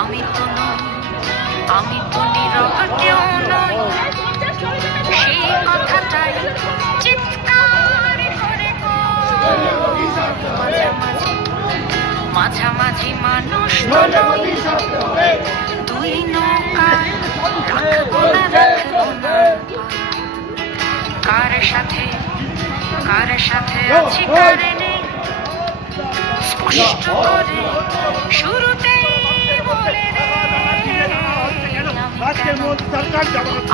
আমি তো নই, আমি তো নীরব, কেউ নই। সেই কথাটাই চিৎকার করে মাঝামাঝি মাঝামাঝি মানুষ দুই নৌকার রাখব না রাখব না। কার সাথে কার সাথে আছি কার নেই স্পষ্ট করে আজকের কেন মোদী সরকার জবাব